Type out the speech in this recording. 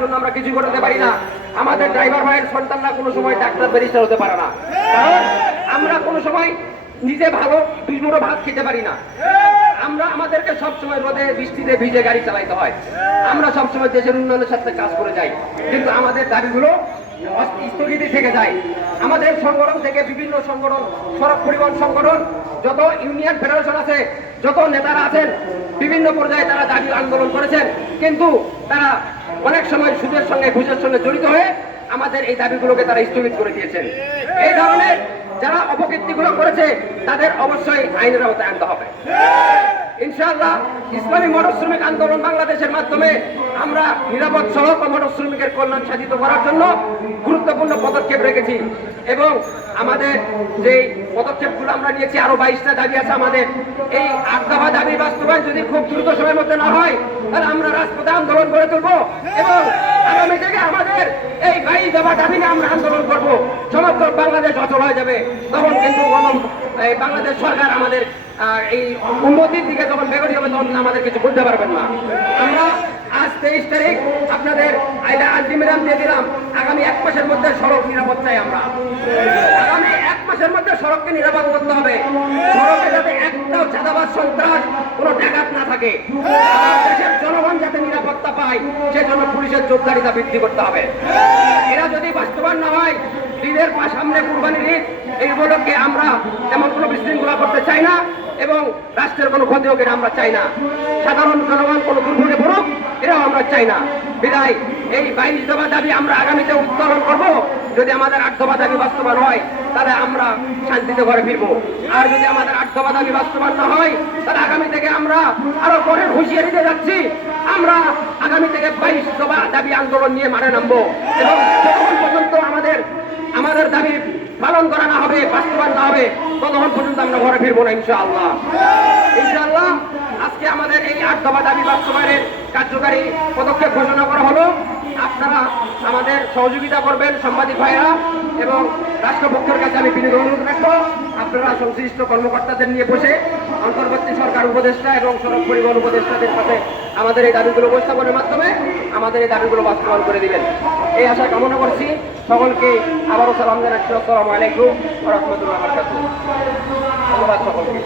জন্য আমরা করতে পারি না। আমাদের ড্রাইভার ভাইয়ের সন্তানরা কোনো সময় ডাক্তার ব্যারিস্টার হতে পারে না। কারণ আমরা কোনো সময় নিজে ভালো, দুই ভাত খেতে পারি না। আমরা, আমাদেরকে সবসময় রোদে, বৃষ্টিতে ভিজে গাড়ি চালাইতে হয়। আমরা সবসময় দেশের উন্নয়নের সাথে কাজ করে যাই। কিন্তু আমাদের দাবিগুলো স্থগিতই থেকে যায়। আমাদের সংগঠন থেকে বিভিন্ন সংগঠন, সড়ক পরিবহন সংগঠন, যত ইউনিয়ন, ফেডারেশন আছে, যত নেতারা আছেন, বিভিন্ন পর্যায়ে তারা দাবি আন্দোলন করেছেন। কিন্তু তারা অনেক সময় সুদের সঙ্গে ঘুষের সঙ্গে জড়িত হয়ে আমাদের এই দাবিগুলোকে তারা স্থগিত করে দিয়েছেন। এই ধরনের যারা অপকীর্তিগুলো করেছে, তাদের অবশ্যই আইনের আওতায় আনতে হবে। ইনশাআল্লাহ ইসলামী মোটর শ্রমিক আন্দোলন বাংলাদেশের মাধ্যমে আমরা নিরাপদ সড়ক ও মোটর শ্রমিকের কল্যাণ সাধিত করার জন্য গুরুত্বপূর্ণ পদক্ষেপ রেখেছি এবং আমাদের যে পদক্ষেপগুলো আমরা নিয়েছি, আরও বাইশটা দাবি আছে আমাদের। এই আট দফা দাবি বাস্তবায়ন যদি খুব দ্রুত সময়ের মধ্যে না হয়, তাহলে আমরা রাজপথে আন্দোলন করে তুলবো এবং আগামী থেকে আমাদের এই বাইশ দফা দাবি নিয়ে আমরা আন্দোলন করব। সমগ্র বাংলাদেশ অচল হয়ে যাবে, তখন কিন্তু বাংলাদেশ সরকার আমাদের এই উন্নতির দিকে যখন বেগরি হবে, তখন আমাদের কিছু বলতে পারবেন না। আমরা আজ তেইশ তারিখ আপনাদের আইডা আলটিমেটাম দিয়ে দিলাম, আগামী এক মাসের মধ্যে সড়ক নিরাপদ চাই আমরা। আগামী এক মাসের মধ্যে সড়ককে নিরাপদ করতে হবে। সড়কে যাতে একটাও চাঁদাবাদ সন্ত্রাস, কোনো ডাকাত না থাকে। দেশের জনগণ যাতে নিরাপত্তা পায়, সেজন্য পুলিশের জোরদারিতা বৃদ্ধি করতে হবে। এরা যদি বাস্তবায়ন না হয় ঈদের সামনে কুরবানির ঈদ, এই উপলক্ষে আমরা তেমন কোনো বিশৃঙ্খলা করতে চাই না এবং রাষ্ট্রের কোনো ক্ষতি হোক আমরা চাই না। সাধারণ জনগণ কোনো দুর্ভোগে পড়ুক, এটাও আমরা চাই না। বিদায়, এই বাইশ দফা দাবি আমরা আগামীতে উত্তোলন করব। যদি আমাদের আট দফা দাবি বাস্তবায়ন হয়, তাহলে আমরা শান্তিতে ঘরে ফিরবো। আর যদি আমাদের আট দফা দাবি বাস্তবায়ন না হয়, তাহলে আগামী থেকে আমরা আরও পরের হুঁশিয়ারি দিয়ে যাচ্ছি। আমরা আগামী থেকে বাইশ দফা দাবি আন্দোলন নিয়ে মাঠে নামবো এবং আমাদের দাবি পালন করা না হবে, বাস্তবায়ন হবে, ততক্ষণ পর্যন্ত আমরা ঘরে ফিরবো না, ইনশাআল্লাহ। ইনশাআল্লাহ, আজকে আমাদের এই আট দফা দাবি বাস্তবায়নের কার্যকারী পদক্ষেপ ঘোষণা করা হলো। আপনারা আমাদের সহযোগিতা করবেন সাংবাদিক ভাইরা এবং রাষ্ট্রপক্ষের কাছে আমি বিনীত অনুরোধ রাখব, আপনারা সংশ্লিষ্ট কর্মকর্তাদের নিয়ে বসে অন্তর্বর্তী সরকার উপদেষ্টা এবং সড়ক পরিবহন উপদেষ্টাদের সাথে আমাদের এই দাবিগুলো উপস্থাপনের মাধ্যমে আমাদের এই দাবিগুলো বাস্তবায়ন করে দিলেন এই আশা কামনা করছি। সকলকে আবারও সালাম জানাচ্ছি। আসসালামু আলাইকুম রহমতুল্লাহ ধন্যবাদ সকলকে।